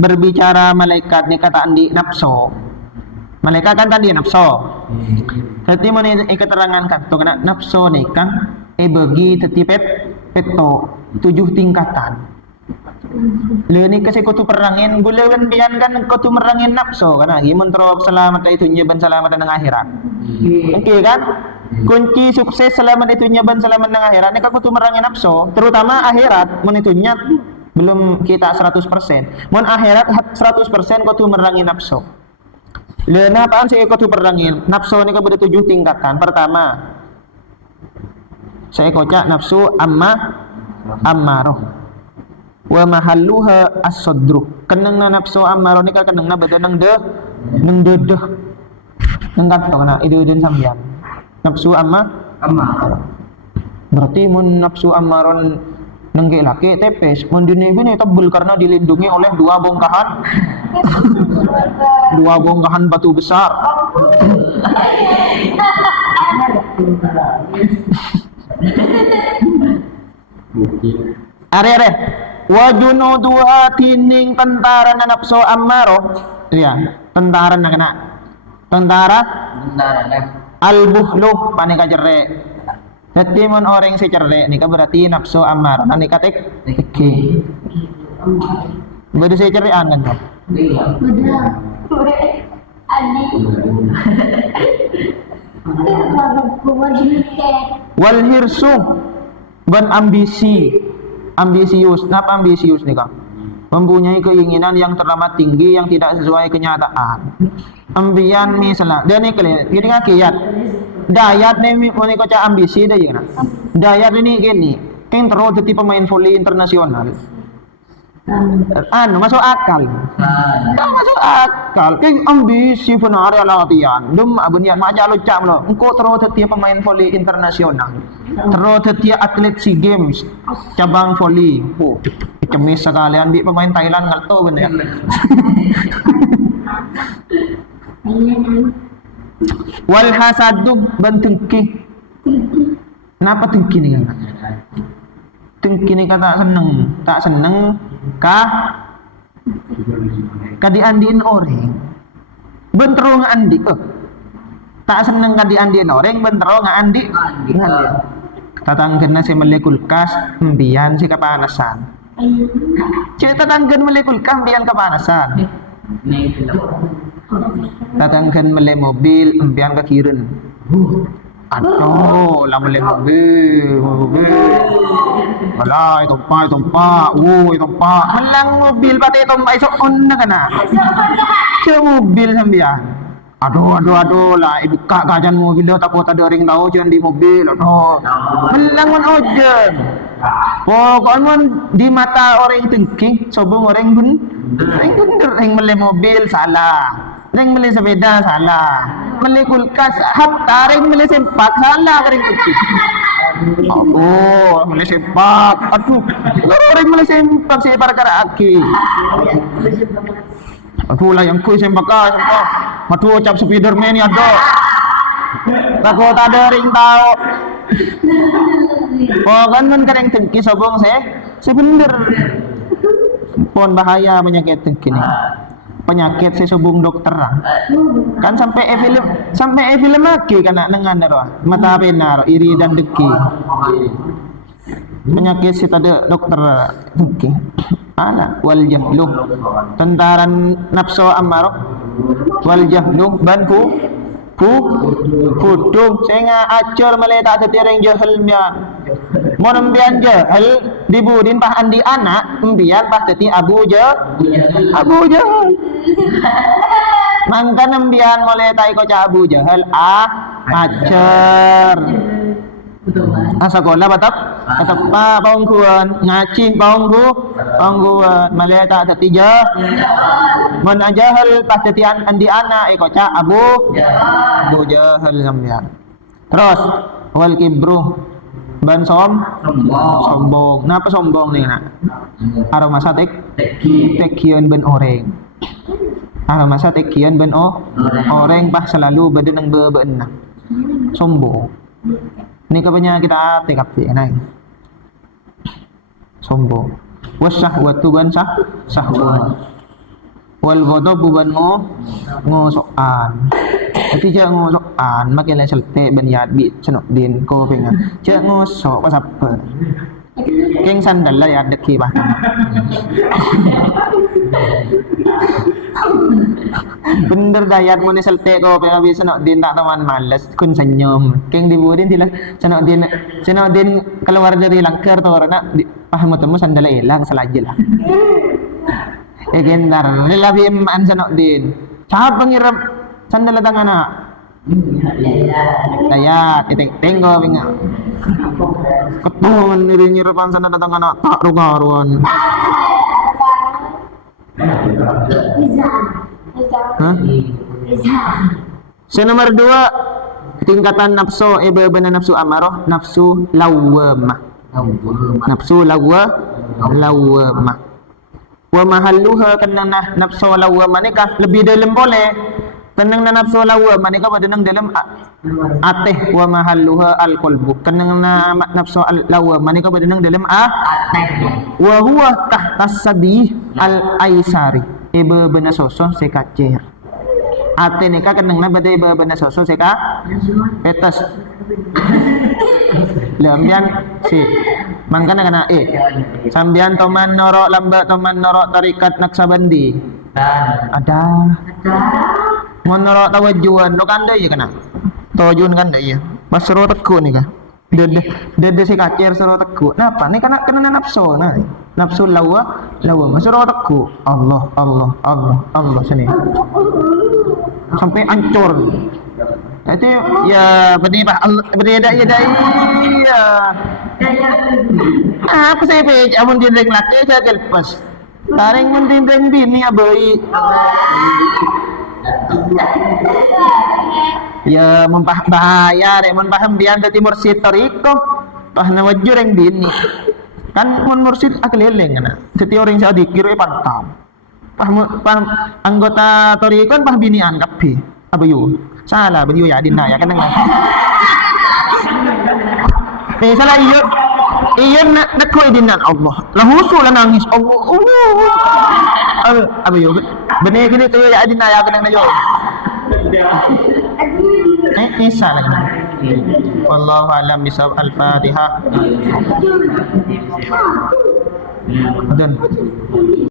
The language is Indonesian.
Berbicara malaikat ni kata andi nafsu. Malaikat kan tadi nafsu. Jadi mana keterangan kan tu kena nafsu ni kan bagi tetipet peto 7 tingkatan. Ni kasi ko tu perangin bulan bian kan ko tu merangin nafsu kan lagi mentro selamat itu nyeban selamat dengan akhirat. Okey kan? Kunci sukses selamat itu nyeban selamat dengan akhirat ni aku tu merangin nafsu, terutama akhirat mun itu nyat belum kita 100%. Mun akhirat 100% ko tu merangin nafsu. Lena apaan sih ko tu perangin? Nafsu ni ko ada 7 tingkatan. Pertama, saya kocak nafsu ammaroh. Wa mahalluha as-sadru. Keneng na nafsu ammaroh ni ka keneng na beda nang dedeh. Nang kato na idudun sambian. Nafsu ammaroh. Berarti mun nafsu ammaron nang laki tepes, mun dunia ini tebel karena dilindungi oleh 2 bongkahan 2 bongkahan batu besar. Are wa junuduha tining tentara na nafsu ammaroh. Iya, tentara na kena. Tentara al-buhluh panika jere. Jadi mun orang si cerdik ni kan berarti nafsu ammar. Nanti katek teki. Berarti si cerdikan kan tuh. Wal hirsu ban ambisi. Ambisius. Kenapa ambisius nih kak? Mempunyai keinginan yang teramat tinggi yang tidak sesuai kenyataan. Ambian misalnya, dia ni kalian, gini kan kiat. Dayat ni mau kocak ambisi dah ya. Dayat ini gini, kan terus jadi pemain volley internasional. Masuk akal. Masuk akal. Kan ambisi benar ya latihan. Dum abunian mak jalo cam lo. Engkau terus jadi pemain volley internasional. Terus jadi atlet SEA Games cabang volley. Oh, kemis sekalian bi pemain Thailand ngalto bener. Wal hasadu bentengki. Kenapa tengki ni kan? Tengki ni kata tak seneng kah? Diandiin orang. Bentero ngandi. Tak seneng diandiin orang, bentero ngandi. Tatanggen na si meli kulkas, embian si kapanasan. Cik tatanggen meli kulkas, embian kapanasan. Tatangkan mele mobil empian ke kiren. Aduh, lah mele mobil. Alah, tompak. Melang mobil pati tompak esok on na kana. Ke mobil sambian. Aduh lah, ibu kak kajan mobil dah takut ada orang tahu jangan di mobil. Aduh. Melang mon ojen. Pokoknya di mata orang tengking, sobong orang bener, yang mele mobil salah. Neng beli sepeda salah, beli kulkas hatta ring beli sempak salah ring kecil. Beli sempak, ring beli sempak si perkara aki. Lah yang kui sempak. Matu cap Spiderman ya do. Takut ada ring tahu. Kan kering tengki sobong bener. Pon bahaya penyakit tengki ni. Penyakit sebelum dokter kan sampai film lagi kena dengan mata benar iri dan deki penyakit si tadi dokter deki wal jahlu tentaran nafsu ammarah wal jahlu ban Kudung sehingga acur meletak setireng jahil mian. Mon embian jahil dibudin pah andi anak embian pah teti Abu Jahal. Mangkan embian meletai kocak Abu Jahal acur. Sekolah batap pa paungkuan ngaci paungkuan meletak teti Mon Jahal pas teti andi anak kocak Abu Jahal sampean. Terus wal kibru ban sombong. Napa sombong nih nak? Aromasa tekian ben oreng. Aromasa tekian ben oreng bah selalu bedenang beenak. Sombong. Ini kebanyakan kita TKP naik. Sombong. Wasyahwatu ban syahwat. Wal ghadabu ban ngosokan. Tapi je ngosokan makin lain selte ban yat bi senok din ko penga. Je ngosok pas apa. Keng sandal lah ya deki bah. Bener dayat mo ni selte ko penga bi senok din tak teman males kun senyum. Keng dibudin tila senok din keluar dari langker tu orang paham temu sandal hilang selajil lah. Gendar lebih an senok din. Siapa pengirap sandal tangan nak? Dayat tengok penga. Ketuan nyirapan sandal tangan nak tak rugaruan. Nomor 2 tingkatan nafsu benar nafsu amarah, nafsu lawwamah. Nafsu lawwamah. Wa mahalluha kanna nafsu lawwamah ni kah lebih dalam boleh. Tenang nafsu lawwamah ni kah bedenang dalam ateh wa mahalluha al-qalbu. Tenang nafsu lawwamah ni kah bedenang dalam ateh. Wa huwa kah tasadih al-aisari. Iba benar sosok sekacer. Ate ni kah kenang na badai iba benar sosok seka petas. Lambian si mangkana kana sambian toman norok lambat toman norok tarikat naksabandi ada mon norok tawajuan lo kanda ya kana tawajuan kanda ya basro teku ni kah dede si kacer sero teku napa ni kana kena nafsu nah nafsu lawa basro teku Allah sini sampai hancur. Itu ya berdaya ya. Apa sih pej amun dinding laki saya kelpas. Taring mun dinding bini abai. Ya bahaya deh mun paham bian dari mursid toriko. Pah nawajur yang bini. Kan mun mursid akeleleng kana. Setiap orang saya dikira pantau. Paham anggota toriko pah binian kapi. Abayu. Salah beliau ya dinna ya kan dengar. Salah iyo nak koi dinnan Allah. Lah husul nangis Allah. Abayu. Benar gini tu ya dinna ya kan dengar. Isa lagi. Wallahu a'lam bisawab. Al-Fatihah. Dan